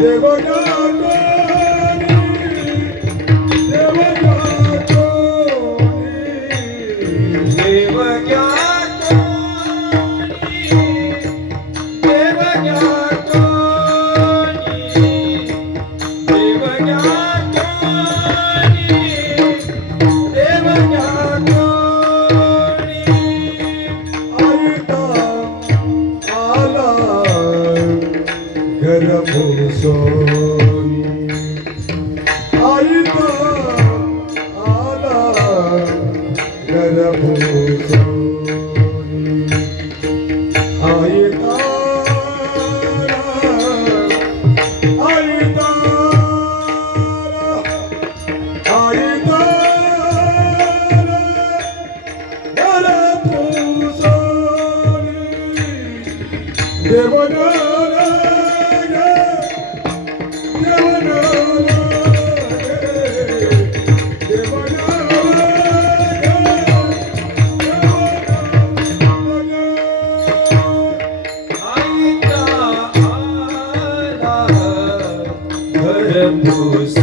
Llegó ya. Deus,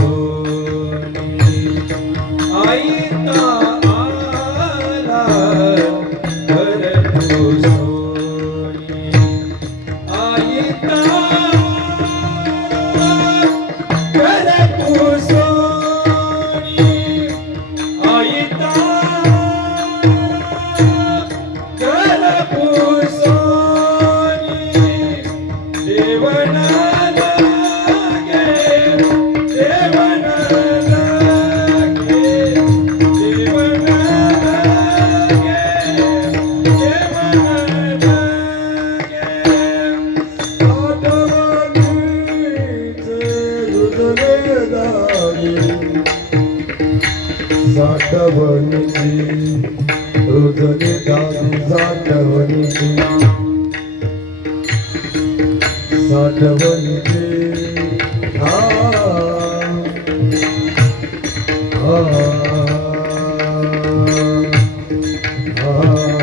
आठवणीची रुजली दादी साठवणीची साठवणीची हा. हा. हा.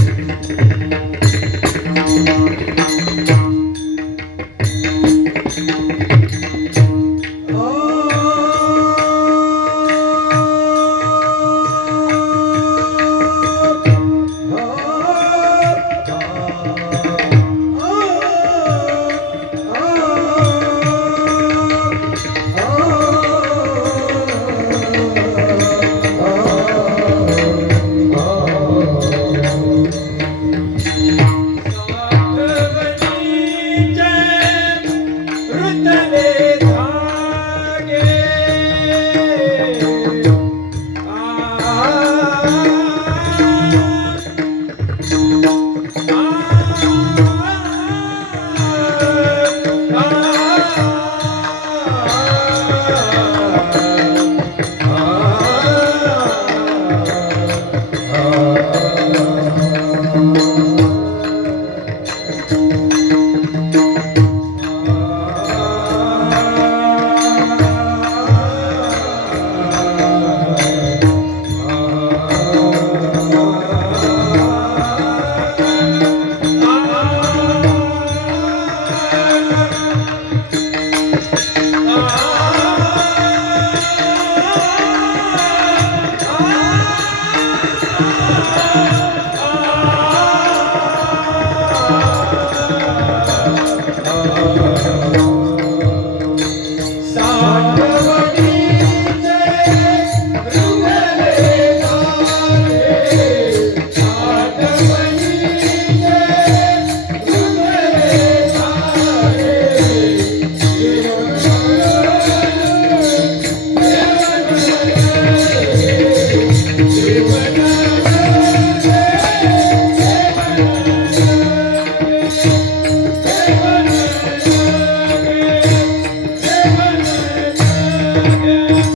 Shiva